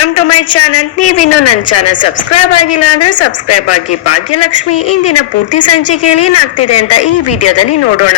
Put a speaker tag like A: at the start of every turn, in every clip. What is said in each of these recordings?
A: Welcome to my channel ನೀವಿನ್ನು ನನ್ನ channel subscribe ಆಗಿಲ್ಲ ಅಂದ್ರೆ ಸಬ್ಸ್ಕ್ರೈಬ್ ಆಗಿ. ಭಾಗ್ಯಲಕ್ಷ್ಮಿ ಇಂದಿನ ಪೂರ್ತಿ ಸಂಚಿಕೆಯಲ್ಲಿ ಏನಾಗ್ತಿದೆ ಅಂತ ಈ ವಿಡಿಯೋದಲ್ಲಿ ನೋಡೋಣ.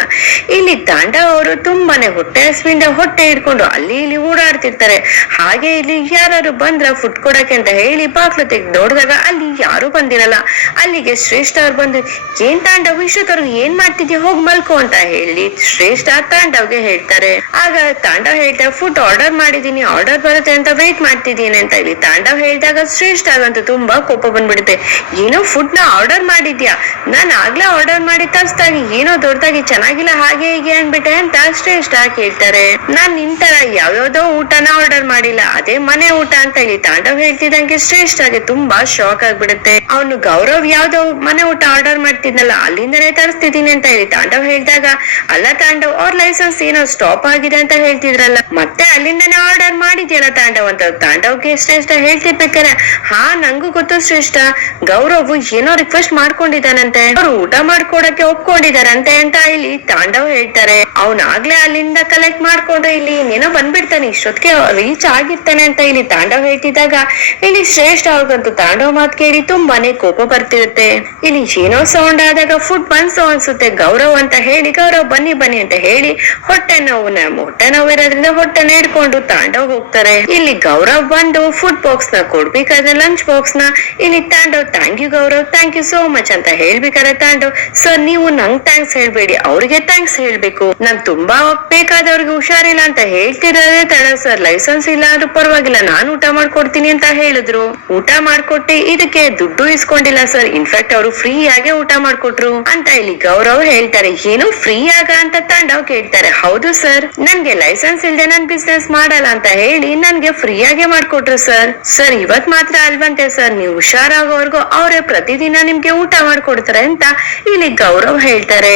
A: ಇಲ್ಲಿ ತಾಂಡ ಅವರು ತುಂಬಾನೇ ಹೊಟ್ಟೆ ಹಸಿವಿಂದ ಹೊಟ್ಟೆ ಹಿಡ್ಕೊಂಡು ಅಲ್ಲಿ ಇಲ್ಲಿ ಓಡಾಡ್ತಿರ್ತಾರೆ. ಹಾಗೆ ಇಲ್ಲಿ ಯಾರು ಬಂದ್ರ ಫುಡ್ ಕೊಡಕ್ಕೆ ಅಂತ ಹೇಳಿ ಬಾಗ್ಲು ತೆಗೆದು ನೋಡಿದಾಗ ಅಲ್ಲಿ ಯಾರು ಬಂದಿರಲ್ಲ. ಅಲ್ಲಿಗೆ ಶ್ರೇಷ್ಠ ಅವ್ರು ಬಂದು, ಏನ್ ತಾಂಡವ್ ಇಷ್ಟೊತ್ತವ್ರು ಏನ್ ಮಾಡ್ತಿದ್ಯ? ಹೋಗ್ ಮಲ್ಕೋ ಅಂತ ಹೇಳಿ ಶ್ರೇಷ್ಠ ತಾಂಡವ್ಗೆ ಹೇಳ್ತಾರೆ. ಆಗ ತಾಂಡವ್ ಹೇಳ್ತಾರೆ ಫುಡ್ ಆರ್ಡರ್ ಮಾಡಿದೀನಿ ಆರ್ಡರ್ ಬರುತ್ತೆ ಅಂತ ವೇಟ್ ಮಾಡ್ತಿದ್ದೀನಿ ಅಂತ ಇಲ್ಲಿ ತಾಂಡವ್ ಹೇಳಿದಾಗ ಶ್ರೇಷ್ಠ ಆಗಂತೂ ತುಂಬಾ ಕೋಪ ಬಂದ್ಬಿಡುತ್ತೆ. ಏನೋ ಫುಡ್ನ ಆರ್ಡರ್ ಮಾಡಿದ್ಯಾ? ನಾನ್ ಆಗ್ಲೇ ಆರ್ಡರ್ ಮಾಡಿ ತರ್ಸ್ದಾಗ ಏನೋ ದೊಡ್ಡದಾಗಿ ಚೆನ್ನಾಗಿಲ್ಲ ಹಾಗೆ ಹೀಗೆ ಅನ್ಬಿಟ್ಟೆ ಅಂತ ಶ್ರೇಷ್ಠ ಕೇಳ್ತಾರೆ. ನಾನ್ ನಿಂತರ ಯಾವ್ಯಾವ್ದೋ ಊಟನ ಆರ್ಡರ್ ಮಾಡಿಲ್ಲ. ಅದೇ ಮನೆ ಊಟ ಅಂತ ಇಲ್ಲಿ ತಾಂಡವ್ ಹೇಳ್ತಿದಂಗೆ ಆಗಿ ತುಂಬಾ ಶಾಕ್ ಆಗ್ಬಿಡುತ್ತೆ. ಅವನು ಗೌರವ್ ಯಾವ್ದೋ ಮನೆ ಊಟ ಆರ್ಡರ್ ಮಾಡ್ತಿದ್ನಲ್ಲ ಅಲ್ಲಿಂದನೇ ತರಿಸ್ತಿದ್ದೀನಿ ಅಂತ ಹೇಳಿ ತಾಂಡವ್ ಹೇಳಿದಾಗ, ಅಲ್ಲ ತಾಂಡವ್ ಅವ್ರ ಲೈಸೆನ್ಸ್ ಏನೋ ಸ್ಟಾಪ್ ಆಗಿದೆ ಅಂತ ಹೇಳ್ತಿದ್ರಲ್ಲ. ಮತ್ತೆ ಅಲ್ಲಿಂದನೇ ಆರ್ಡರ್ ಮಾಡಿದ್ಯಲ್ಲ ತಾಂಡವ್ ಅಂತ ತಾಂಡವ್ಗೆ ಶ್ರೇಷ್ಠ ಹೇಳ್ತಿರ್ಬೇಕಾರೆ ಹಾ, ನಂಗೂ ಗೊತ್ತು ಶ್ರೇಷ್ಠ. ಗೌರವ್ ಏನೋ ರಿಕ್ವೆಸ್ಟ್ ಮಾಡ್ಕೊಂಡಿದ್ದಾನಂತೆ. ಅವ್ರು ಊಟ ಮಾಡ್ಕೊಡಕ್ಕೆ ಒಪ್ಕೊಂಡಿದಾರಂತೆ ಅಂತ ಇಲ್ಲಿ ತಾಂಡವ್ ಹೇಳ್ತಾರೆ. ಅವ್ನಾಗ್ಲೇ ಅಲ್ಲಿಂದ ಕಲೆಕ್ಟ್ ಮಾಡ್ಕೊಂಡು ಇಲ್ಲಿ ಇನ್ನೇನೋ ಬಂದ್ಬಿಡ್ತಾನೆ, ಇಷ್ಟೊತ್ತಿಗೆ ರೀಚ್ ಆಗಿರ್ತಾನೆ ಅಂತ ಇಲ್ಲಿ ತಾಂಡವ್ ಹೇಳ್ತಿದ್ದಾಗ, ಇಲ್ಲಿ ಶ್ರೇಷ್ಠ ಅವ್ರಿಗಂತೂ ತಾಂಡವ್ ಮಾತು ಕೇಳಿ ತುಂಬಾನೇ ಕೋಪ ಬರ್ತಿರುತ್ತೆ. ಇಲ್ಲಿ ಏನೋ ಸೌಂಡ್ ಆದಾಗ ಫುಡ್ ಬಂತು ಅನ್ಸುತ್ತೆ, ಗೌರವ್ ಅಂತ ಹೇಳಿ, ಗೌರವ್ ಬನ್ನಿ ಬನ್ನಿ ಅಂತ ಹೇಳಿ ಹೊಟ್ಟೆ ನೋವು ಹೊಟ್ಟೆ ನೋವು ಇರೋದ್ರಿಂದ ಹೊಟ್ಟೆನ ಹಿಡ್ಕೊಂಡು ತಾಂಡವ್ ಹೋಗ್ತಾರೆ. ಇಲ್ಲಿ ಗೌರವ್ ಬಂದು ಫುಡ್ ಬಾಕ್ಸ್ನ ಕೊಡ್ಬೇಕಾದ್ರೆ ಲಂಚ್ ಬಾಕ್ಸ್ನ, ಇಲ್ಲಿ Tandav thank you Gaurav thank you so much ಅಂತ ಹೇಳ್ಬೇಕಾದ್ರೆ ತಾಂಡವ್ ಸರ್ ನೀವು ನಂಗ್ ಥ್ಯಾಂಕ್ಸ್ ಹೇಳ್ಬೇಡಿ, ಅವ್ರಿಗೆ ಥ್ಯಾಂಕ್ಸ್ ಹೇಳ್ಬೇಕು. ನಂಗ್ ತುಂಬಾ ಬೇಕಾದವ್ರಿಗೆ ಹುಷಾರಿಲ್ಲ ಅಂತ ಹೇಳ್ತಿರೋದೇ ತಡ ಸರ್. ಲೈಸೆನ್ಸ್ ಇಲ್ಲ ಆದ್ರೂ ಪರವಾಗಿಲ್ಲ, ನಾನು ಊಟ ಮಾಡ್ಕೊಡ್ತೀನಿ ಅಂತ ಹೇಳಿದ್ರು. ಊಟ ಮಾಡ್ಕೊಟ್ಟೆ ಇದಕ್ಕೆ ದುಡ್ಡು ಇಸ್ಕೊಂಡಿಲ್ಲ ಸರ್. ಇನ್ಫ್ಯಾಕ್ಟ್ ಅವರು ಫ್ರೀ ಆಗಿ ಊಟ ಮಾಡ್ಕೊಟ್ರು. ಅಂತ ಇಲ್ಲಿ ಗೌರವ್ ಹೇಳ್ತಾರೆ, ಏನು ಫ್ರೀ ಆಗ ಅಂತ ತಾಂಡವ್ ಕೇಳ್ತಾರೆ. ಹೌದು ಸರ್. ನನ್ಗೆ ಲೈಸೆನ್ಸ್ ಇಲ್ದೆ ನನ್ ಬಿಸ್ನೆಸ್ ಮಾಡಲ್ಲ ಅಂತ ಹೇಳಿ ನನ್ಗೆ ಫ್ರೀ ಆಗಿ ಮಾಡ್ಕೊಟ್ರು ಸರ್. ಸರ್, ಇವತ್ ಮಾತ್ರ ಅಲ್ವಂತೆ ಸರ್. ನೀವು ಹುಷಾರಾಗೋವರೆಗೂ ಅವರೇ ಪ್ರತಿದಿನ ನಿಮ್ಗೆ ಊಟ ಮಾಡ್ಕೊಡ್ತಾರೆ ಅಂತ ಇಲ್ಲಿ ಗೌರವ್ ಹೇಳ್ತಾರೆ.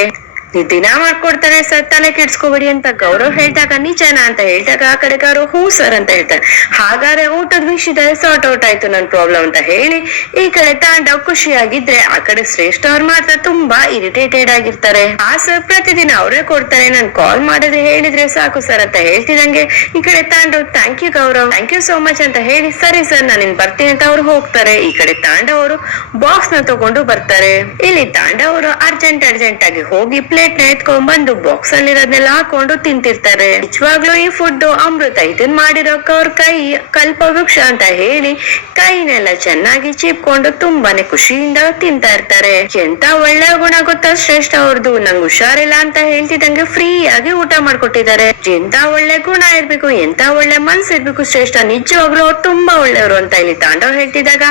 A: ದಿನ ಮಾಡ್ಕೊಡ್ತಾನೆ ಸರ್, ತಲೆ ಕೆಡ್ಸ್ಕೊಬೇಡಿ ಅಂತ ಗೌರವ್ ಹೇಳ್ದಾಗ ನಿಜನಾ ಅಂತ ಹೇಳ್ದಾಗ ಆ ಕಡೆ ಗೌರವ್ ಹೂ ಸರ್ ಅಂತ ಹೇಳ್ತಾರೆ ಹಾಗಾದ್ರೆ ಊಟದ ವಿಷಯದಲ್ಲಿ ಸಾರ್ಟ್ ಔಟ್ ಆಯ್ತು ನನ್ ಪ್ರಾಬ್ಲಮ್ ಅಂತ ಹೇಳಿ, ಈ ಕಡೆ ತಾಂಡವ್ ಖುಷಿಯಾಗಿದ್ರೆ ಆ ಕಡೆ ಶ್ರೇಷ್ಠ ಅವ್ರು ಮಾತ್ರ ತುಂಬಾ ಇರಿಟೇಟೆಡ್ ಆಗಿರ್ತಾರೆ. ಆ ಸರ್ ಪ್ರತಿದಿನ ಅವರೇ ಕೊಡ್ತಾರೆ, ನನ್ ಕಾಲ್ ಮಾಡಿದ್ರೆ ಹೇಳಿದ್ರೆ ಸಾಕು ಸರ್ ಅಂತ ಹೇಳ್ತಿದಂಗೆ ಈ ಕಡೆ Tandav thank you Gaurav thank you so much ಅಂತ ಹೇಳಿ, ಸರಿ ಸರ್ ನಾನು ಇನ್ ಬರ್ತೀನಿ ಅಂತ ಅವ್ರು ಹೋಗ್ತಾರೆ. ಈ ಕಡೆ ತಾಂಡವ್ ಅವರು ಬಾಕ್ಸ್ನ ತಗೊಂಡು ಬರ್ತಾರೆ. ಇಲ್ಲಿ ತಾಂಡವ್ ಅವರು ಅರ್ಜೆಂಟ್ ಅರ್ಜೆಂಟ್ ಆಗಿ ಹೋಗಿ ಪ್ಲೇಟ್ನ ಎತ್ಕೊಂಡ್ ಬಂದು ಬಾಕ್ಸ್ ಅಲ್ಲಿ ಇರೋದನ್ನೆಲ್ಲ ಹಾಕೊಂಡು ತಿಂತಿರ್ತಾರೆ. ನಿಜವಾಗ್ಲೂ ಈ ಫುಡ್ ಅಮೃತ ಇದನ್ ಮಾಡಿರೋಕೆ ಅವ್ರ ಕೈ ಕಲ್ಪ ವೃಕ್ಷ ಅಂತ ಹೇಳಿ ಕೈನೆಲ್ಲ ಚೆನ್ನಾಗಿ ಚೀಪ್ಕೊಂಡು ತುಂಬಾನೇ ಖುಷಿಯಿಂದ ತಿಂತಾ ಇರ್ತಾರೆ. ಎಂತ ಒಳ್ಳೆ ಗುಣ ಗೊತ್ತಾ ಶ್ರೇಷ್ಠ ಅವ್ರದ್ದು ನಂಗೆ ಹುಷಾರಿಲ್ಲ ಅಂತ ಹೇಳ್ತಿದಂಗೆ ಫ್ರೀ ಆಗಿ ಊಟ ಮಾಡ್ಕೊಟ್ಟಿದ್ದಾರೆ. ಎಂತ ಒಳ್ಳೆ ಗುಣ ಇರ್ಬೇಕು, ಎಂತ ಒಳ್ಳೆ ಮನ್ಸ್ ಇರ್ಬೇಕು ಶ್ರೇಷ್ಠ ನಿಜವಾಗ್ಲೂ ಅವ್ರು ತುಂಬಾ ಒಳ್ಳೆಯವರು ಅಂತ ಇಲ್ಲಿ ತಾಂಡವ್ ಹೇಳ್ತಿದಾಗ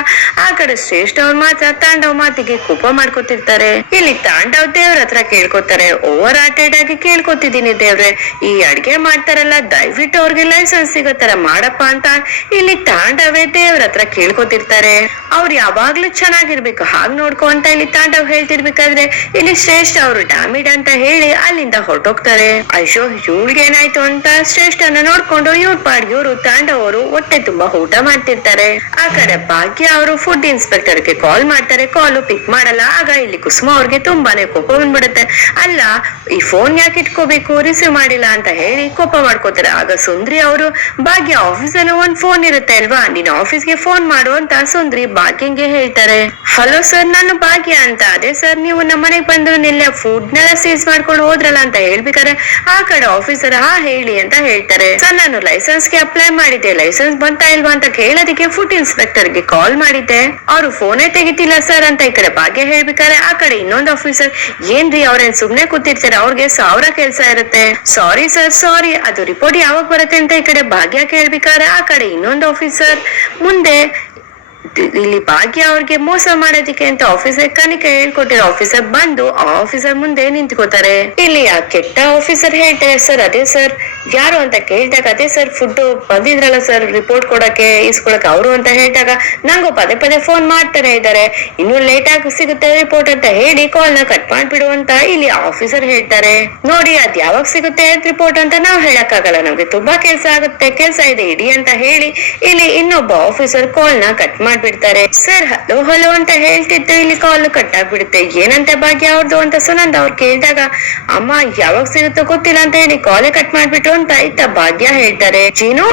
A: ಆ ಕಡೆ ಶ್ರೇಷ್ಠ ಅವ್ರು ಮಾತ್ರ ತಾಂಡವ್ ಮಾತಿಗೆ ಕೋಪ ಮಾಡ್ಕೊತಿರ್ತಾರೆ. ಇಲ್ಲಿ ತಾಂಡವ್ ದೇವ್ರ ಹತ್ರ ಕೇಳ್ಕೊತಾರೆ. ಓವರ್ ಆಟೆಡ್ ಆಗಿ ಕೇಳ್ಕೊತಿದ್ದೀನಿ ದೇವ್ರೆ. ಈ ಅಡ್ಗೆ ಮಾಡ್ತಾರಲ್ಲ, ದಯವಿಟ್ಟು ಅವ್ರಿಗೆ ಲೈಸೆನ್ಸ್ ಸಿಗೋ ಮಾಡಪ್ಪ ಅಂತ ಇಲ್ಲಿ ತಾಂಡವೇ ದೇವ್ರ ಹತ್ರ ಕೇಳ್ಕೊತಿರ್ತಾರೆ. ಅವ್ರು ಯಾವಾಗ್ಲೂ ಚೆನ್ನಾಗಿರ್ಬೇಕು. ಹಾಗ್ ನೋಡ್ಕೊ ಅಂತ ಇಲ್ಲಿ ತಾಂಡವ್ ಹೇಳ್ತಿರ್ಬೇಕಾದ್ರೆ, ಇಲ್ಲಿ ಶ್ರೇಷ್ಠ ಅವರು ಡ್ಯಾಮಿಡ್ ಅಂತ ಹೇಳಿ ಅಲ್ಲಿಂದ ಹೊರಟೋಗ್ತಾರೆ. ಅಯ್ಯೋ ಏನಾಯ್ತು ಅಂತ ಶ್ರೇಷ್ಠನ ನೋಡ್ಕೊಂಡು ಇವ್ರ ಪಾಡ್ಗೆ ಇವ್ರು ತಾಂಡವರು ಹೊಟ್ಟೆ ತುಂಬಾ ಊಟ ಮಾಡ್ತಿರ್ತಾರೆ. ಆ ಕಡೆ ಭಾಗ್ಯ ಅವರು ಫುಡ್ ಇನ್ಸ್ಪೆಕ್ಟರ್ಗೆ ಕಾಲ್ ಮಾಡ್ತಾರೆ. ಕಾಲು ಪಿಕ್ ಮಾಡಲ್ಲ. ಆಗ ಇಲ್ಲಿ ಕುಸುಮ ಅವ್ರಿಗೆ ತುಂಬಾನೇ ಕೋಪ ಬಂದ್ಬಿಡುತ್ತೆ. ಅಲ್ಲ, ಈ ಫೋನ್ ಯಾಕೆ ಇಟ್ಕೋಬೇಕು? ರಿಸೀವ್ ಮಾಡಿಲ್ಲ ಅಂತ ಹೇಳಿ ಕೋಪ ಮಾಡ್ಕೋತಾರೆ. ಆಗ ಸುಂದ್ರಿ ಅವರು, ಭಾಗ್ಯ ಆಫೀಸ್ ಅಲ್ಲಿ ಒಂದ್ ಫೋನ್ ಇರುತ್ತೆ ಅಲ್ವಾ? ನೀನ್ ಆಫೀಸ್ಗೆ ಫೋನ್ ಮಾಡು ಅಂತ ಸುಂದ್ರಿ ಭಾಗ್ಯಂಗೆ ಹೇಳ್ತಾರೆ. ಹಲೋ ಸರ್ ನಾನು ಭಾಗ್ಯ ಅಂತ. ಅದೇ ಸರ್ ನೀವು ನಮ್ಮ ಮನೆಗೆ ಬಂದ್ರು ನಿಲ್ಲ ಫುಡ್ ನೆಲ್ಲ ಸೀಸ್ ಮಾಡ್ಕೊಂಡು ಹೋದ್ರಲ್ಲ ಅಂತ ಹೇಳ್ಬೇಕಾರೆ ಆ ಕಡೆ ಆಫೀಸರ್ ಹಾ ಹೇಳಿ ಅಂತ ಹೇಳ್ತಾರೆ. ಸರ್ ನಾನು ಲೈಸೆನ್ಸ್ಗೆ ಅಪ್ಲೈ ಮಾಡಿದ್ದೆ. ಲೈಸೆನ್ಸ್ ಬಂತಾ ಇಲ್ವಾ ಅಂತ ಕೇಳೋದಕ್ಕೆ ಫುಡ್ ಇನ್ಸ್ಪೆಕ್ಟರ್ಗೆ ಕಾಲ್ ಮಾಡಿದ್ದೆ. ಅವ್ರು ಫೋನೇ ತೆಗಿತಿಲ್ಲ ಸರ್ ಅಂತ ಈ ಕಡೆ ಭಾಗ್ಯ ಹೇಳ್ಬೇಕಾರೆ ಆ ಕಡೆ ಇನ್ನೊಂದು ಆಫೀಸರ್ ಏನ್ರಿ ಅವ್ರೇನ್ ಕೂತಿರ್ತಾರೆ? ಅವ್ರಿಗೆ ಸಾವಿರ ಕೆಲ್ಸ ಇರುತ್ತೆ. ಸಾರಿ ಸರ್ ಸಾರಿ ಅದು ರಿಪೋರ್ಟ್ ಯಾವಾಗ ಬರುತ್ತೆ ಅಂತ ಈ ಕಡೆ ಭಾಗ್ಯ ಕೇಳ್ಬೇಕಾದ್ರೆ ಆ ಕಡೆ ಇನ್ನೊಂದು ಆಫೀಸರ್ ಮುಂದೆ ಇಲ್ಲಿ ಭಾಗ್ಯ ಅವ್ರಿಗೆ ಮೋಸ ಮಾಡೋದಿಕ್ಕೆ ಅಂತ ಆಫೀಸರ್ ಕನಿಕೆ ಹೇಳ್ಕೊಟ್ಟಿರೋ ಆಫೀಸರ್ ಬಂದು ಆ ಆಫೀಸರ್ ಮುಂದೆ ನಿಂತ್ಕೋತಾರೆ. ಇಲ್ಲಿ ಆ ಕೆಟ್ಟ ಆಫೀಸರ್ ಹೇಳ್ತಾರೆ, ಸರ್, ಅದೇ ಸರ್, ಯಾರು ಅಂತ ಕೇಳಿದಾಗ ಅದೇ ಸರ್ ಫುಡ್ ಬಂದಿದ್ರಲ್ಲ ಸರ್ ರಿಪೋರ್ಟ್ ಕೊಡಕ್ಕೆ ಇಸ್ಕೊಳಕ್ ಅವರು ಅಂತ ಹೇಳಿದಾಗ ನಂಗೂ ಪದೇ ಪದೇ ಫೋನ್ ಮಾಡ್ತಾನೆ ಇದ್ದಾರೆ. ಇನ್ನು ಲೇಟ್ ಆಗಿ ಸಿಗುತ್ತೆ ರಿಪೋರ್ಟ್ ಅಂತ ಹೇಳಿ ಕಾಲ್ನ ಕಟ್ ಮಾಡ್ಬಿಡು ಅಂತ ಇಲ್ಲಿ ಆಫೀಸರ್ ಹೇಳ್ತಾರೆ. ನೋಡಿ, ಅದ್ ಯಾವಾಗ ಸಿಗುತ್ತೆ ರಿಪೋರ್ಟ್ ಅಂತ ನಾವು ಹೇಳಕ್ಕಾಗಲ್ಲ. ನಮ್ಗೆ ತುಂಬಾ ಕೆಲ್ಸ ಆಗುತ್ತೆ, ಕೆಲ್ಸ ಇದೆ, ಇಡಿ ಅಂತ ಹೇಳಿ ಇಲ್ಲಿ ಇನ್ನೊಬ್ಬ ಆಫೀಸರ್ ಕಾಲ್ನ ಕಟ್ ಮಾಡಿ ಮಾಡ್ಬಿಡ್ತಾರೆ ಸರ್, ಹಲೋ ಹಲೋ ಅಂತ ಹೇಳ್ತಿದ್ದು ಇಲ್ಲಿ ಕಾಲ್ ಕಟ್ ಆಗ್ಬಿಡುತ್ತೆ ಏನಂತ ಭಾಗ್ಯ ಅವ್ರದ್ದು ಅಂತ ಸುನಂದ ಅವ್ರು ಕೇಳಿದಾಗ, ಅಮ್ಮ, ಯಾವಾಗ ಸಿಗುತ್ತೋ ಗೊತ್ತಿಲ್ಲ ಅಂತ ಹೇಳಿ ಕಾಲೇ ಕಟ್ ಮಾಡ್ಬಿಟ್ರು ಅಂತ ಇತ್ತ ಭಾಗ್ಯ ಹೇಳ್ತಾರೆ. ಜೀನು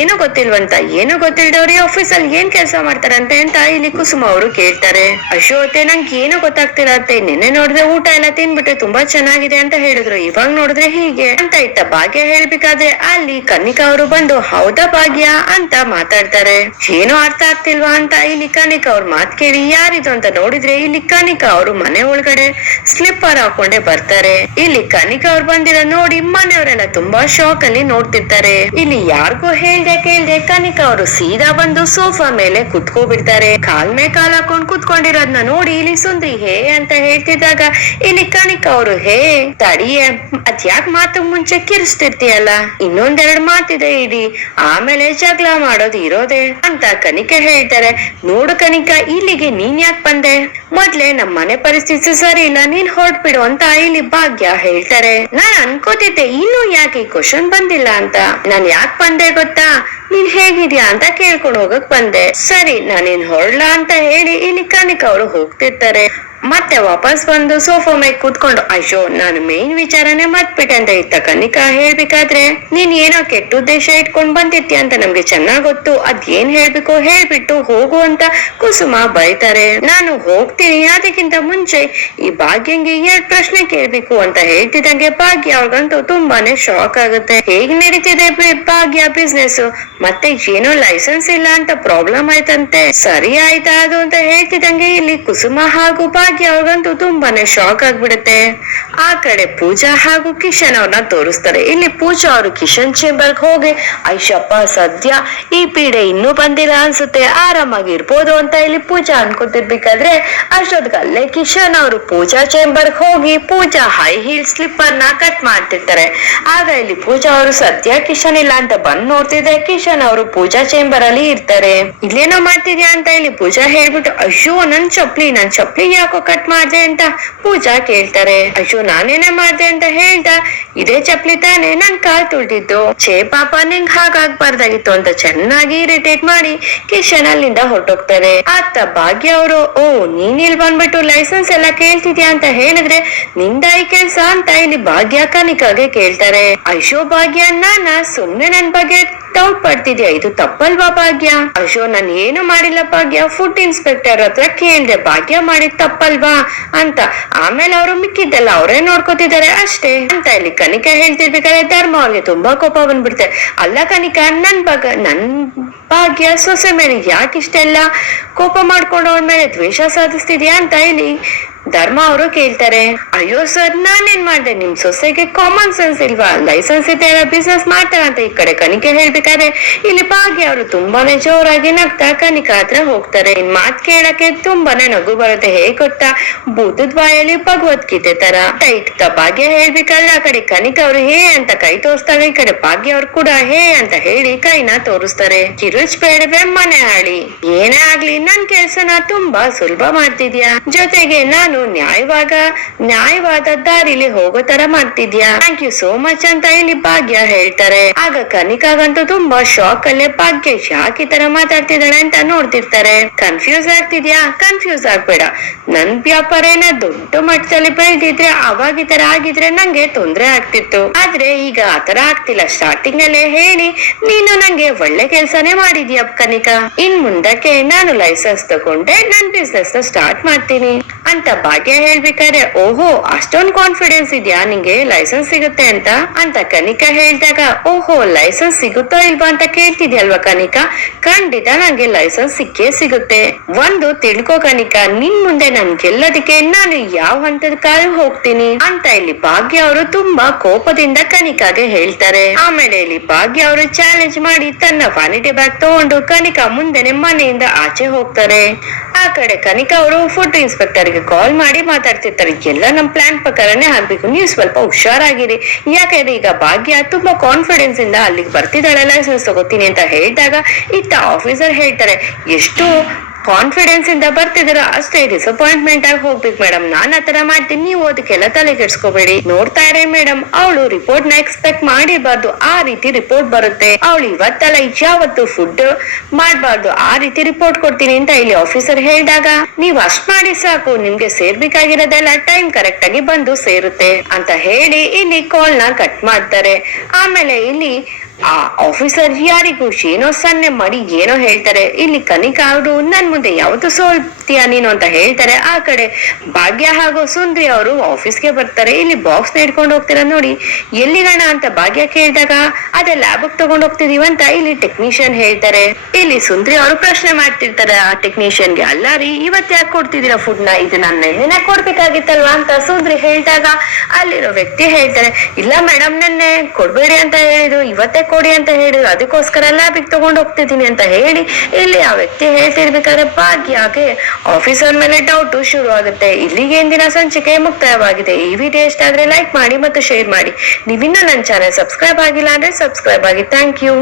A: ಏನೋ ಗೊತ್ತಿಲ್ವಂತ? ಏನೋ ಗೊತ್ತಿಲ್ದವ್ರಿ ಆಫೀಸ್ ಅಲ್ಲಿ ಏನ್ ಕೆಲಸ ಮಾಡ್ತಾರಂತೆ ಅಂತ ಇಲ್ಲಿ ಕುಸುಮ ಅವರು ಕೇಳ್ತಾರೆ. ಅಶೋತೆ, ನಂಗೆ ಏನೋ ಗೊತ್ತಾಗ್ತಿಲ್ಲ ಅಂತ. ನಿನ್ನೆ ನೋಡಿದ್ರೆ ಊಟ ಎಲ್ಲ ತಿನ್ಬಿಟ್ಟು ತುಂಬಾ ಚೆನ್ನಾಗಿದೆ ಅಂತ ಹೇಳಿದ್ರು. ಇವಾಗ ನೋಡಿದ್ರೆ ಹೀಗೆ ಅಂತ ಇತ್ತ ಭಾಗ್ಯ ಹೇಳ್ಬೇಕಾದ್ರೆ ಅಲ್ಲಿ ಕನ್ನಿಕಾ ಅವರು ಬಂದು, ಹೌದಾ ಭಾಗ್ಯ? ಅಂತ ಮಾತಾಡ್ತಾರೆ. ಏನೋ ಅರ್ಥ ಆಗ್ತಿಲ್ವಾ ಅಂತ ಇಲ್ಲಿ ಕನಿಕಾ ಅವ್ರ ಮಾತ್ ಕೇಳಿ ಯಾರಿದು ಅಂತ ನೋಡಿದ್ರೆ ಇಲ್ಲಿ ಕನಿಕಾ ಅವರು ಮನೆ ಒಳಗಡೆ ಸ್ಲಿಪ್ಪರ್ ಹಾಕೊಂಡೆ ಬರ್ತಾರೆ. ಇಲ್ಲಿ ಕನಿಕಾ ಅವ್ರು ಬಂದಿರ ನೋಡಿ ಮನೆಯವರೆಲ್ಲ ತುಂಬಾ ಶಾಕ್ ಅಲ್ಲಿ ನೋಡ್ತಿರ್ತಾರೆ. ಇಲ್ಲಿ ಯಾರಿಗೂ ಹೇಳ್ದೆ ಕೇಳ್ದೆ ಕನಿಕಾ ಅವರು ಸೀದಾ ಬಂದು ಸೋಫಾ ಮೇಲೆ ಕುತ್ಕೋಬಿಡ್ತಾರೆ. ಕಾಲ್ ಮೇಲೆ ಕಾಲ್ ಹಾಕೊಂಡ್ ಕುತ್ಕೊಂಡಿರೋದ್ನ ನೋಡಿ ಇಲ್ಲಿ ಸುಂದ್ರಿ ಹೇ ಅಂತ ಹೇಳ್ತಿದ್ದಾಗ ಇಲ್ಲಿ ಕನಿಕಾ ಅವರು ಹೇ ತಡಿಯೇ ಅದ್ಯಾಕ್ ಮಾತು ಮುಂಚೆ ಕಿರಿಸ್ತಿರ್ತೀಯಲ್ಲ ಇನ್ನೊಂದೆರಡು ಮಾತಿದೆ ಇಡಿ. ಆಮೇಲೆ ಜಗಳ ಮಾಡೋದು ಇರೋದೆ ಅಂತ ಕನಿಕೆ ಹೇಳ್ತಾರೆ. ನೋಡು ಕನಿಕಾ, ಇಲ್ಲಿಗೆ ನೀನ್ ಯಾಕೆ ಬಂದೆ? ಮೊದ್ಲೇ ನಮ್ ಮನೆ ಪರಿಸ್ಥಿತಿ ಸರಿ ಇಲ್ಲ, ನೀನ್ ಹೊರಟ್ಬಿಡು ಅಂತ ಇಲ್ಲಿ ಭಾಗ್ಯ ಹೇಳ್ತಾರೆ. ನಾನ್ ಅನ್ಕೋತಿದ್ದೆ, ಇನ್ನು ಯಾಕೆ ಈ ಕ್ವಶನ್ ಬಂದಿಲ್ಲ ಅಂತ? ನಾನ್ ಯಾಕೆ ಬಂದೆ ಗೊತ್ತಾ? ನೀನ್ ಹೇಗಿದ್ಯಾ ಅಂತ ಕೇಳ್ಕೊಂಡು ಹೋಗಕ್ ಬಂದೆ. ಸರಿ ನಾನಿನ್ ಹೊರಡ್ಲಾ ಅಂತ ಹೇಳಿ ಇಲ್ಲಿ ಕನಿಕ ಅವರು ಹೋಗ್ತಿರ್ತಾರೆ. ಮತ್ತೆ ವಾಪಸ್ ಬಂದು ಸೋಫಾ ಮೇಲೆ ಕೂತ್ಕೊಂಡು ಅಶೋ ನಾನು ಮೇನ್ ವಿಚಾರನೇ ಮರ್ತ್ಬಿಟ್ಟೆ ಅಂತ ಇತ್ತ ಕನಿಕಾ ಹೇಳ್ಬೇಕಾದ್ರೆ? ನೀನ್ ಏನೋ ಕೆಟ್ಟ ಉದ್ದೇಶ ಇಟ್ಕೊಂಡ್ ಬಂದಿರ್ತೀಯ ಅಂತ ನಮ್ಗೆ ಚೆನ್ನಾಗ್ ಗೊತ್ತು. ಅದ್ ಏನ್ ಹೇಳ್ಬೇಕು ಹೇಳ್ಬಿಟ್ಟು ಹೋಗು ಅಂತ ಕುಸುಮ ಬೈತಾರೆ. ನಾನು ಹೋಗ್ತೀನಿ ಅದಕ್ಕಿಂತ ಮುಂಚೆ ಈ ಭಾಗ್ಯಂಗೆ ಎರಡ್ ಪ್ರಶ್ನೆ ಕೇಳ್ಬೇಕು ಅಂತ ಹೇಳ್ತಿದಂಗೆ ಭಾಗ್ಯ ಅವ್ರಿಗಂತೂ ತುಂಬಾನೇ ಶಾಕ್ ಆಗುತ್ತೆ. ಹೇಗ್ ನಡೀತಿದೆ ಭಾಗ್ಯ ಬಿಸ್ನೆಸ್ ಮತ್ತೆ ಏನೋ ಲೈಸೆನ್ಸ್ ಇಲ್ಲ ಅಂತ ಪ್ರಾಬ್ಲಮ್ ಆಯ್ತಂತೆ. ಸರಿ ಆಯ್ತಾ ಅದು ಅಂತ ಹೇಳ್ತಿದಂಗೆ ಇಲ್ಲಿ ಕುಸುಮ ಹಾಗೂ ಭಾಗ್ಯ ಅವ್ರಿಗಂತೂ ತುಂಬಾನೇ ಶಾಕ್ ಆಗ್ಬಿಡುತ್ತೆ. ಆ ಕಡೆ ಪೂಜಾ ಹಾಗೂ ಕಿಶನ್ ಅವ್ರನ್ನ ತೋರಿಸ್ತಾರೆ. ಇಲ್ಲಿ ಪೂಜಾ ಅವರು ಕಿಶನ್ ಚೇಂಬರ್ಗ್ ಹೋಗಿ, ಐಶಪ್ಪ, ಸದ್ಯ ಈ ಪೀಡೆ ಇನ್ನೂ ಬಂದಿಲ್ಲ ಅನ್ಸುತ್ತೆ. ಆರಾಮಾಗಿ ಇರ್ಬೋದು ಅಂತ ಇಲ್ಲಿ ಪೂಜಾ ಅನ್ಕೊತಿರ್ಬೇಕಾದ್ರೆ ಅಷ್ಟೊತ್ತಿಗೆ ಅಲ್ಲೇ ಕಿಶನ್ ಅವರು ಪೂಜಾ ಚೇಂಬರ್ಗ್ ಹೋಗಿ, ಪೂಜಾ ಹೈ ಹೀಲ್ ಸ್ಲಿಪ್ಪರ್ನ ಕಟ್ ಮಾಡ್ತಿರ್ತಾರೆ. ಆಗ ಇಲ್ಲಿ ಪೂಜಾ ಅವರು, ಸದ್ಯ ಕಿಶನ್ ಇಲ್ಲ ಅಂತ ಬಂದ್ ನೋಡ್ತಿದ್ರೆ ಕಿಶನ್ ಅವರು ಪೂಜಾ ಚೇಂಬರ್ ಅಲ್ಲಿ ಇರ್ತಾರೆ. ಇಲ್ಲೇನೋ ಮಾಡ್ತಿದ್ಯಾ ಅಂತ ಇಲ್ಲಿ ಪೂಜಾ ಹೇಳ್ಬಿಟ್ಟು, ಅಯ್ಯೋ, ನನ್ ಚಪ್ಲಿ ನನ್ ಚಪ್ಲಿ ಯಾಕೋ ಕಟ್ ಮಾಡ್ದೆ ಅಂತ ಪೂಜಾ ಕೇಳ್ತಾರೆ. ಅಯ್ಯೋ, ನಾನೇನೇ ಮಾಡ್ದೆ ಅಂತ ಹೇಳ್ದ. ಇದೇ ಚಪ್ಲಿ ತಾನೆ ನನ್ ಕಾಲ್ ತುಳ್ದಿದ್ದು. ಛೇ, ಪಾಪ, ನಿಂಗ್ ಹಾಗಾಗ್ಬಾರ್ದಾಗಿತ್ತು ಅಂತ ಚೆನ್ನಾಗಿ ಇರಿಟೇಟ್ ಮಾಡಿ ಕಿಶನ್ ಅಲ್ಲಿಂದ ಹೊರಟೋಗ್ತಾರೆ. ಆತ ಭಾಗ್ಯ ಅವರು, ಓ ನೀನ್ ಬಂದ್ಬಿಟ್ಟು ಲೈಸೆನ್ಸ್ ಎಲ್ಲ ಕೇಳ್ತಿದ್ಯಾ ಅಂತ ಹೇಳಿದ್ರೆ ನಿಂದ ಈ ಕೆಲ್ಸ ಅಂತ ಇಲ್ಲಿ ಭಾಗ್ಯ ಕನಿಕಾಗೆ ಕೇಳ್ತಾರೆ. ಅಯ್ಯೋ, ಭಾಗ್ಯ, ನಾನ ಸುಮ್ನೆ ನನ್ ಬಗ್ಗೆ ಡೌಟ್ ಪಡ್ತಿದ್ಯಾ ಇದು ತಪ್ಪಲ್ವಾ ಭಾಗ್ಯ? ಅಶೋ, ನಾನು ಏನು ಮಾಡಿಲ್ಲ ಭಾಗ್ಯ. ಫುಡ್ ಇನ್ಸ್ಪೆಕ್ಟರ್ ಹತ್ರ ಕೇಳ್ದೆ, ಭಾಗ್ಯ ಮಾಡಿದ್ ತಪ್ಪಲ್ವಾ ಅಂತ. ಆಮೇಲೆ ಅವರು ಮಿಕ್ಕಿದ್ದಲ್ಲ, ಅವರೇ ನೋಡ್ಕೋತಿದ್ದಾರೆ ಅಷ್ಟೇ ಅಂತ ಇಲ್ಲಿ ಕನಿಕಾ ಹೇಳ್ತಿರ್ಬೇಕಾದ್ರೆ ಧರ್ಮ ಅವ್ರಿಗೆ ತುಂಬಾ ಕೋಪ ಬಂದ್ಬಿಡ್ತಾರೆ ಅಲ್ಲ ಕನಿಕಾ, ನನ್ ಭಾಗ, ನನ್ ಭಾಗ್ಯ ಸೊಸೆ ಮೇಲೆ ಯಾಕೆ ಇಷ್ಟೆಲ್ಲ ಕೋಪ ಮಾಡ್ಕೊಂಡು ಮೇಲೆ ದ್ವೇಷ ಸಾಧಿಸ್ತಿದ್ಯಾ ಅಂತ ಇಲ್ಲಿ ಧರ್ಮ ಅವರು ಕೇಳ್ತಾರೆ, ಅಯ್ಯೋ ಸರ್ ನಾನೇನ್ ಮಾಡ್ದೆ? ನಿಮ್ ಸೊಸೆಗೆ ಕಾಮನ್ ಸೆನ್ಸ್ ಇಲ್ವಾ? ಲೈಸೆನ್ಸ್ ಇದೆ ಬಿಸ್ನೆಸ್ ಮಾಡ್ತಾರ ಅಂತ ಈ ಕಡೆ ಕನಿಕೆ ಹೇಳ್ಬೇಕಾದ್ರೆ, ಇಲ್ಲಿ ಭಾಗ್ಯ ಅವರು ತುಂಬಾನೇ ಜೋರಾಗಿ ನಗ್ತಾ ಕನಿಕಾ ಹತ್ರ ಹೋಗ್ತಾರೆ. ಇನ್ ಮಾತ್ ಕೇಳಕ್ಕೆ ತುಂಬಾನೇ ನಗು ಬರುತ್ತೆ. ಹೇಗ್ ಗೊತ್ತಾ? ಬೂತದ್ ಬಾಯಲ್ಲಿ ಭಗವದ್ಗೀತೆ ತರ. ಟೈಟ್ ಭಾಗ್ಯ ಹೇಳ್ಬೇಕಾದ್ರೆ ಆ ಕಡೆ ಕನಿಕಾ ಅವರು ಹೇ ಅಂತ ಕೈ ತೋರಿಸ್ತಾರೆ, ಈ ಕಡೆ ಭಾಗ್ಯ ಅವ್ರು ಕೂಡ ಹೇ ಅಂತ ಹೇಳಿ ಕೈನ ತೋರಿಸ್ತಾರೆ. ಕಿರುಚ್ ಬೇಡವೆ ಮನೆ ಹಾಳಿ. ಏನೇ ಆಗ್ಲಿ, ನನ್ ಕೆಲ್ಸನ ತುಂಬಾ ಸುಲಭ ಮಾಡ್ತಿದ್ಯಾ? ಜೊತೆಗೆ ನಾನು ನ್ಯಾಯವಾಗ, ನ್ಯಾಯವಾದ ದಾರಿಲಿ ಹೋಗೋ ತರ ಮಾಡ್ತಿದ್ಯಾ? ಥ್ಯಾಂಕ್ ಯು ಸೋ ಮಚ್ ಅಂತ ಹೇಳಿ ಭಾಗ್ಯ ಹೇಳ್ತಾರೆ. ಆಗ ಕನಿಕಾಗಂತೂ ತುಂಬಾ ಶಾಕ್ ಅಲ್ಲೇ ಭಾಗ್ಯ ಯಾಕೆ ಈ ತರ ಮಾತಾಡ್ತಿದ್ದಾಳೆ ಅಂತ ನೋಡ್ತಿರ್ತಾರೆ. ಕನ್ಫ್ಯೂಸ್ ಆಗ್ತಿದ್ಯಾ? ಕನ್ಫ್ಯೂಸ್ ಆಗ್ಬೇಡ. ನನ್ ವ್ಯಾಪಾರ ಏನ ದೊಡ್ಡ ಮಟ್ಟದಲ್ಲಿ ಬೆಳ್ದಿದ್ರೆ ಅವಾಗ ಈ ತರ ಆಗಿದ್ರೆ ನಂಗೆ ತೊಂದ್ರೆ ಆಗ್ತಿತ್ತು. ಆದ್ರೆ ಈಗ ಆತರ ಆಗ್ತಿಲ್ಲ. ಸ್ಟಾರ್ಟಿಂಗ್ ಅಲ್ಲೇ ಹೇಳಿ, ನೀನು ನಂಗೆ ಒಳ್ಳೆ ಕೆಲ್ಸನೇ ಮಾಡಿದ್ಯಾ ಕನಿಕಾ? ಇನ್ ಮುಂದಕ್ಕೆ ನಾನು ಲೈಸೆನ್ಸ್ ತಗೊಂಡೆ, ನನ್ ಬಿಸ್ನೆಸ್ ಸ್ಟಾರ್ಟ್ ಮಾಡ್ತೀನಿ. ಅಂತ ಭಾಗ್ಯ ಹೇಳ್ಬೇಕಾದ್ರೆ, ಓಹೋ, ಅಷ್ಟೊಂದ್ ಕಾನ್ಫಿಡೆನ್ಸ್ ಇದ್ಯಾ? ನಿಂಗೆ ಲೈಸೆನ್ಸ್ ಸಿಗುತ್ತೆ ಅಂತ? ಅಂತ ಕನಿಕಾ ಹೇಳ್ದಾಗ, ಓಹೋ ಲೈಸೆನ್ಸ್ ಸಿಗುತ್ತೋ ಇಲ್ವಾ ಅಂತ ಕೇಳ್ತಿದ್ಯಲ್ವಾ ಕನಿಕಾ? ಖಂಡಿತ ನಂಗೆ ಲೈಸೆನ್ಸ್ ಸಿಕ್ಕೇ ಸಿಗುತ್ತೆ. ಒಂದು, ತಿಳ್ಕೊ ಕನಿಕಾ, ನಿನ್ ಮುಂದೆ ನನ್ ಗೆಲ್ಲೋದಿಕ್ಕೆ ನಾನು ಯಾವ ಹಂತದ ಕಾಲು ಹೋಗ್ತೀನಿ? ಅಂತ ಇಲ್ಲಿ ಭಾಗ್ಯ ಅವರು ತುಂಬಾ ಕೋಪದಿಂದ ಕನಿಕಾಗೆ ಹೇಳ್ತಾರೆ. ಆಮೇಲೆ ಇಲ್ಲಿ ಭಾಗ್ಯ ಅವರು ಚಾಲೆಂಜ್ ಮಾಡಿ ತನ್ನ ವಾನಿಟಿ ಬ್ಯಾಗ್ ತಗೊಂಡು ಕನಿಕಾ ಮುಂದೆನೆ ಮನೆಯಿಂದ ಆಚೆ ಹೋಗ್ತಾರೆ. ಆ ಕಡೆ ಕನಿಕಾ ಅವರು ಫುಡ್ ಇನ್ಸ್ಪೆಕ್ಟರ್ಗೆ ಕಾಲ್ ಮಾಡಿ ಮಾತಾಡ್ತಿರ್ತಾರೆ. ಎಲ್ಲ ನಮ್ ಪ್ಲಾನ್ ಪ್ರಕಾರನೇ ಆಗ್ಬೇಕು. ನೀವು ಸ್ವಲ್ಪ ಹುಷಾರಾಗಿರಿ. ಯಾಕಂದ್ರೆ ಈಗ ಭಾಗ್ಯ? ತುಂಬಾ ಕಾನ್ಫಿಡೆನ್ಸ್ ಇಂದ ಅಲ್ಲಿಗೆ ಬರ್ತಿದ್ದಾಳೆ. ಲೈಸೆನ್ಸ್ ತಗೋತೀನಿ ಅಂತ ಹೇಳಿದಾಗ ಇತ್ತ ಆಫೀಸರ್ ಹೇಳ್ತಾರೆ, ಎಷ್ಟು ಕಾನ್ಫಿಡೆನ್ಸ್ ಇಂದ ಬರ್ತಿದ್ರ ಅಷ್ಟೇ ಡಿಸಪಾಯಿಂಟ್ಮೆಂಟ್ ಆಗಿ ಹೋಗ್ಬೇಕು ಮೇಡಮ್ ನಾನ್ ಆತರ ಮಾಡ್ತೀನಿ. ನೀವು ಅದಕ್ಕೆಲ್ಲ ತಲೆ ಕೆಡ್ಸ್ಕೋಬೇಡಿ. ನೋಡ್ತಾ ಇರೇ ಮೇಡಮ್ ಅವಳು ರಿಪೋರ್ಟ್ನ ಎಕ್ಸ್ಪೆಕ್ಟ್ ಮಾಡಿರ್ಬಾರ್ದು. ಆ ರೀತಿ ರಿಪೋರ್ಟ್ ಬರುತ್ತೆ. ಅವಳು ಇವತ್ತಲ್ಲ ಯಾವತ್ತು ಫುಡ್ ಮಾಡಬಾರ್ದು. ಆ ರೀತಿ ರಿಪೋರ್ಟ್ ಕೊಡ್ತೀನಿ ಅಂತ ಇಲ್ಲಿ ಆಫೀಸರ್ ಹೇಳಿದಾಗ, ನೀವ್ ಅಷ್ಟ್ ಮಾಡಿ ಸಾಕು. ನಿಮ್ಗೆ ಸೇರ್ಬೇಕಾಗಿರೋದೆಲ್ಲ ಟೈಮ್ ಕರೆಕ್ಟ್ ಆಗಿ ಬಂದು ಸೇರುತ್ತೆ ಅಂತ ಹೇಳಿ ಇಲ್ಲಿ ಕಾಲ್ನ ಕಟ್ ಮಾಡ್ತಾರೆ. ಆಮೇಲೆ ಇಲ್ಲಿ ಆ ಆಫೀಸರ್ ಯಾರಿಗೂ ಸನ್ನೆ ಮಾಡಿ ಏನೋ ಹೇಳ್ತಾರೆ. ಇಲ್ಲಿ ಕನಿಕಾ ಅವರು ನನ್ ಮುಂದೆ ಯಾವತ್ತು ಸೋಲ್ತೀಯ ನೀನು ಅಂತ ಹೇಳ್ತಾರೆ. ಆ ಕಡೆ ಭಾಗ್ಯ ಹಾಗೂ ಸುಂದ್ರಿ ಅವರು ಆಫೀಸ್ಗೆ ಬರ್ತಾರೆ. ಇಲ್ಲಿ ಬಾಕ್ಸ್ನ ಇಟ್ಕೊಂಡು ಹೋಗ್ತೀರಾ ನೋಡಿ. ಎಲ್ಲಿಗಣ ಅಂತ ಭಾಗ್ಯ ಕೇಳಿದಾಗ, ಅದೇ ಲ್ಯಾಬ್ ತಗೊಂಡ್ ಹೋಗ್ತಿದೀವಿ ಅಂತ ಇಲ್ಲಿ ಟೆಕ್ನಿಷಿಯನ್ ಹೇಳ್ತಾರೆ. ಇಲ್ಲಿ ಸುಂದ್ರಿ ಅವರು ಪ್ರಶ್ನೆ ಮಾಡ್ತಿರ್ತಾರೆ ಆ ಟೆಕ್ನಿಷಿಯನ್ಗೆ ಅಲ್ಲ ರೀ, ಇವತ್ತು ಯಾಕೆ ಕೊಡ್ತಿದ್ದೀರಾ ಫುಡ್ನ? ಇದು ನನ್ನ ನೆನ್ನೆ ಕೊಡ್ಬೇಕಾಗಿತ್ತಲ್ವಾ? ಅಂತ ಸುಂದ್ರಿ ಹೇಳಿದಾಗ, ಅಲ್ಲಿರೋ ವ್ಯಕ್ತಿ ಹೇಳ್ತಾರೆ, ಇಲ್ಲ ಮೇಡಮ್ ನೆನ್ನೆ ಕೊಡ್ಬೇಡಿ ಅಂತ ಹೇಳಿದ್ರು. ಇವತ್ತೇ ಕೊಡಿ ಅಂತ ಹೇಳಿದ್ರು. ಅದಕ್ಕೋಸ್ಕರ ಲ್ಯಾಬಿಗೆ ತಗೊಂಡು ಹೋಗ್ತಿದ್ದೀನಿ ಅಂತ ಹೇಳಿ ಇಲ್ಲಿ ಆ ವ್ಯಕ್ತಿ ಹೇಳ್ತಿರ್ಬೇಕಾದ್ರೆ ಭಾಗ್ಯಗೆ ಆಫೀಸರ್ ಮೇಲೆ ಡೌಟ್ ಶುರು ಆಗುತ್ತೆ. ಇಲ್ಲಿಗೆ ಇಂದಿನ ಸಂಚಿಕೆ ಮುಕ್ತಾಯವಾಗಿದೆ. ಈ ವಿಡಿಯೋ ಇಷ್ಟ ಆದ್ರೆ ಲೈಕ್ ಮಾಡಿ ಮತ್ತು ಶೇರ್ ಮಾಡಿ. ನೀವಿನ್ನೂ ನನ್ನ ಚಾನೆಲ್ ಸಬ್ಸ್ಕ್ರೈಬ್ ಆಗಿಲ್ಲ ಅಂದ್ರೆ ಸಬ್ಸ್ಕ್ರೈಬ್ ಆಗಿ. Thank you